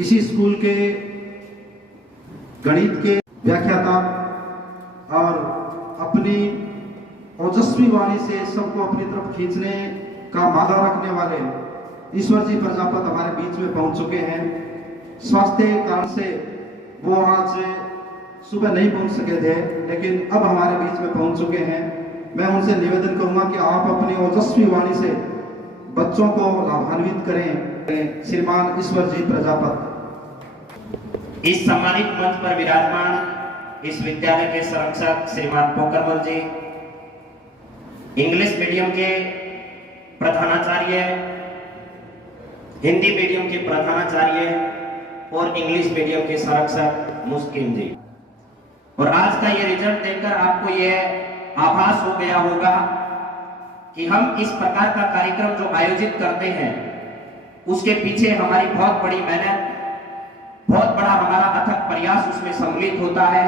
इसी स्कूल के गणित के व्याख्याता और अपनी ओजस्वी वाणी से सबको अपनी तरफ खींचने का मादा रखने वाले ईश्वर जी प्रजापत हमारे बीच में पहुंच चुके हैं। स्वास्थ्य कारण से वो आज सुबह नहीं पहुंच सके थे, लेकिन अब हमारे बीच में पहुंच चुके हैं। मैं उनसे निवेदन करूंगा कि आप अपनी ओजस्वी वाणी से बच्चों को लाभान्वित करें। श्रीमान ईश्वर जी प्रजापत। इस सम्मानित मंच पर विराजमान इस विद्यालय के संरक्षक श्रीमान पोकरमल जी, इंग्लिश मीडियम के प्रधानाचार्य, हिंदी मीडियम के प्रधानाचार्य और इंग्लिश मीडियम के संरक्षक मुस्किन जी। और आज का ये रिजल्ट देखकर आपको ये आभास हो गया होगा कि हम इस प्रकार का कार्यक्रम जो आयोजित करते हैं उसके पीछे हमारी बहुत बड़ी मेहनत, बहुत बड़ा हमारा अथक प्रयास उसमें सम्मिलित होता है।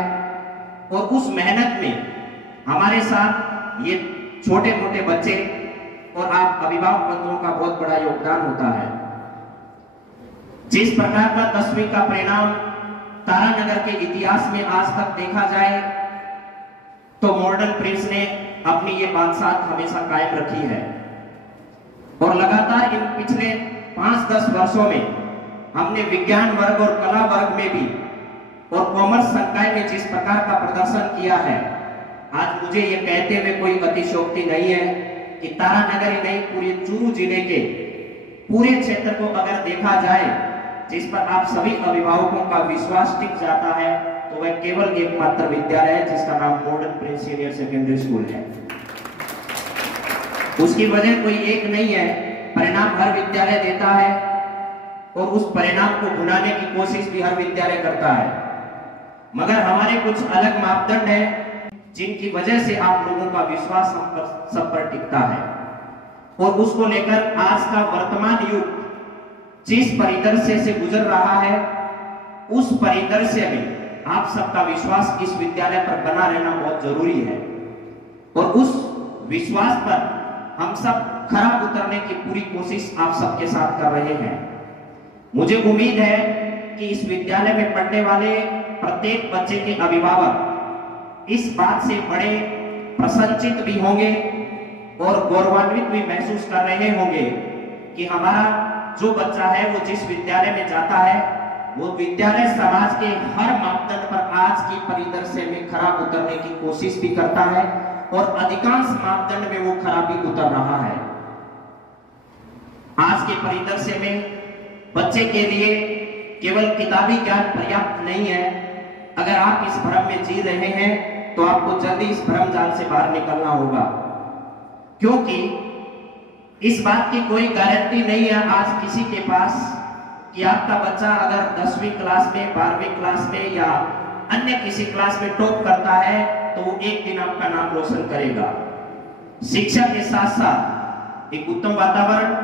और उस मेहनत में हमारे साथ ये छोटे मोटे बच्चे और आप अभिभावक बंधुओं का बहुत बड़ा योगदान होता है। जिस प्रकार का 10वीं का परिणाम तारानगर के इतिहास में आज तक देखा जाए तो मॉडर्न प्रिंस ने अपनी ये बादशाहत हमेशा कायम रखी है। और लगातार इन पिछले 5-10 वर्षों में हमने विज्ञान वर्ग और कला वर्ग में भी और कॉमर्स संकाय में जिस प्रकार का प्रदर्शन किया है, आज मुझे ये कहते हुए कोई अतिशयोक्ति नहीं है कि तारानगर ही नहीं, पूरे चूरू जिले के पूरे क्षेत्र को अगर देखा जाए जिस पर आप सभी अभिभावकों का विश्वास टिक जाता है तो वह केवल एकमात्र विद्यालय है जिसका नाम modern Prince senior secondary school है। उसकी वजह कोई एक नहीं है, परिणाम हर विद्यालय देता है और उस परिणाम को भुनाने की कोशिश भी हर विद्यालय करता है, मगर हमारे कुछ अलग मापदंड हैं जिनकी वजह से आप लोगों का विश्वास सब पर टिकता है। और उसको लेकर आज का वर्तमान युग जिस परिदृश्य से गुजर रहा है उस परिदृश्य में आप सबका विश्वास इस विद्यालय पर बना रहना बहुत जरूरी है। और उस विश्वास पर हम सब खरा उतरने की पूरी कोशिश आप सबके साथ कर रहे हैं। मुझे उम्मीद है कि इस विद्यालय में पढ़ने वाले प्रत्येक बच्चे के अभिभावक इस बात से बड़े प्रसन्नचित भी होंगे और गौरवान्वित भी महसूस कर रहे होंगे कि हमारा जो बच्चा है वो जिस विद्यालय में जाता है वो विद्यालय समाज के हर मापदंड पर आज की परिदृश्य में खरा उतरने की कोशिश भी करता है और अधिकांश मापदंड में वो खरा भी उतर रहा है। आज के परिदृश्य में बच्चे के लिए केवल किताबी ज्ञान पर्याप्त नहीं है। अगर आप इस भ्रम में जी रहे हैं तो आपको जल्दी इस भ्रम जाल से बाहर निकलना होगा, क्योंकि इस बात की कोई गारंटी नहीं है आज किसी के पास कि आपका बच्चा अगर 10वीं क्लास में, 12वीं क्लास में या अन्य किसी क्लास में टॉप करता है तो वो एक दिन आपका नाम रोशन करेगा। शिक्षा के साथ साथ एक उत्तम वातावरण,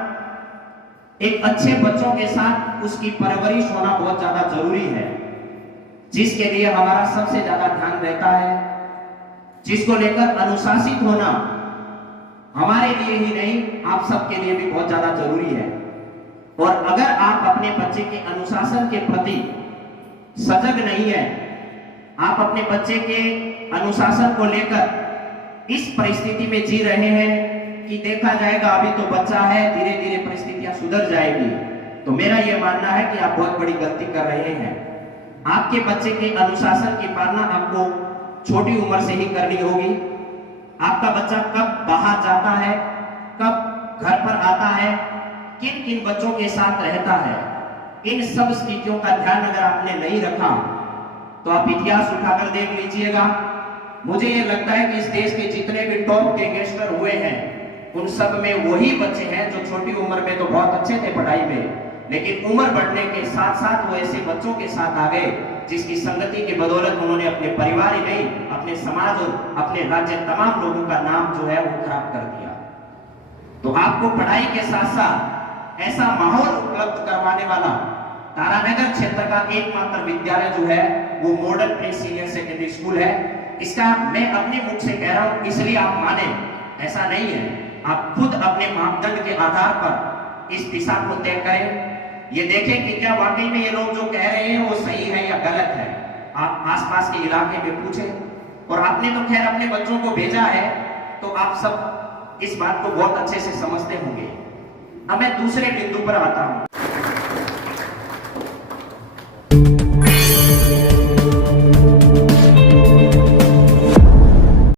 एक अच्छे बच्चों के साथ उसकी परवरिश होना बहुत ज्यादा जरूरी है, जिसके लिए हमारा सबसे ज्यादा ध्यान रहता है, जिसको लेकर अनुशासित होना हमारे लिए ही नहीं आप सबके लिए भी बहुत ज्यादा जरूरी है। और अगर आप अपने बच्चे के अनुशासन के प्रति सजग नहीं है, आप अपने बच्चे के अनुशासन को लेकर इस परिस्थिति में जी रहे हैं कि देखा जाएगा अभी तो बच्चा है, धीरे धीरे परिस्थितियां सुधर जाएगी, तो मेरा यह मानना है कि आप बहुत बड़ी गलती कर रहे हैं। आपके बच्चे के अनुशासन की पालना आपको छोटी उम्र से ही करनी होगी। आपका बच्चा कब बाहर जाता है, कब घर पर आता है, किन किन बच्चों के साथ रहता है, इन सब स्थितियों का ध्यान अगर आपने नहीं रखा तो आप इतिहास उठाकर देख लीजिएगा। मुझे ये लगता है कि इस देश के जितने भी टॉप गैंगस्टर हुए हैं उन सब में वही बच्चे हैं जो छोटी उम्र में तो बहुत अच्छे थे पढ़ाई में, लेकिन उम्र बढ़ने के साथ साथ वो ऐसे बच्चों के साथ आ गए जिसकी संगति की बदौलत उन्होंने अपने परिवार ही नहीं, अपने समाज और अपने राज्य तमाम लोगों का नाम जो है वो खराब कर दिया। तो आपको पढ़ाई के साथ साथ ऐसा माहौल उपलब्ध करवाने वाला तारानगर क्षेत्र का एकमात्र विद्यालय जो है वो modern Prince senior secondary school है। इसका मैं अपने मुख से कह रहा हूं इसलिए आप माने, ऐसा नहीं है। आप खुद अपने मापदंड के आधार पर इस दिशा को तय करें। ये देखें कि क्या वाकई में ये लोग जो कह रहे हैं वो सही है या गलत है। आप आसपास के इलाके में पूछें। और आपने तो खैर अपने बच्चों को भेजा है, तो आप सब इस बात को बहुत अच्छे से समझते होंगे। अब मैं दूसरे बिंदु पर आता हूं।